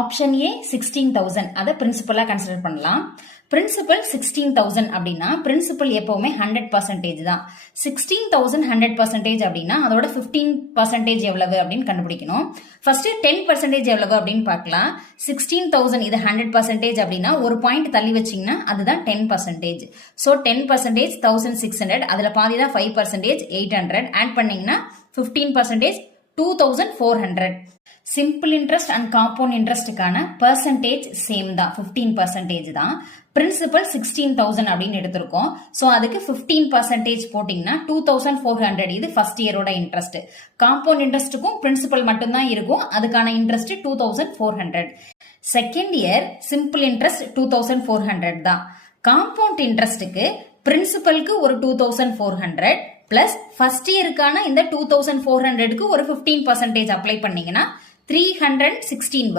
Option A 16,000 அதை பிரின்சிபலா consider பண்ணலாம். Principal 16,000 அப்படின்னா பிரின்சிபல் எப்பவுமே 100% தான். 16,000 100% அப்படின்னா அதோட 15% எவ்வளவு அப்படின்னு கண்டுபிடிக்கணும். ஃபர்ஸ்ட் 10% எவ்வளவு அப்படின்னு பார்க்கலாம். 16,000 இது 100% அப்படின்னா ஒரு பாயிண்ட் தள்ளி வச்சீங்கன்னா அதுதான் 10%. ஸோ 10% 1600, அதுல பாதி தான் 5% 800, ஆட் பண்ணீங்கன்னா 15% 2400. சிம்பிள் இன்ட்ரெஸ்ட் அண்ட் காம்பவுண்ட் இன்ட்ரெஸ்டுக்கான பெர்சன்டேஜ் சேம் தான், 15% தான். பிரின்சிபல் 16,000 அப்படின்னு எடுத்திருக்கோம். ஸோ அதுக்கு 15% போட்டிங்கன்னா 2400, இது ஃபர்ஸ்ட் இயரோட இன்ட்ரெஸ்ட். காம்பவுண்ட் இன்ட்ரெஸ்ட்டுக்கும் பிரின்சிபல் மட்டும்தான் இருக்கும், அதுக்கான interest 2400. Second year simple interest 2400 தான். காம்பவுண்ட் இன்ட்ரெஸ்ட்டுக்கு பிரின்சிபலுக்கு ஒரு 2400 பிளஸ் ஃபர்ஸ்ட் இயருக்கான இந்த 2400க்கு ஒரு 15% அப்ளை பண்ணீங்கன்னா 316 வரும்.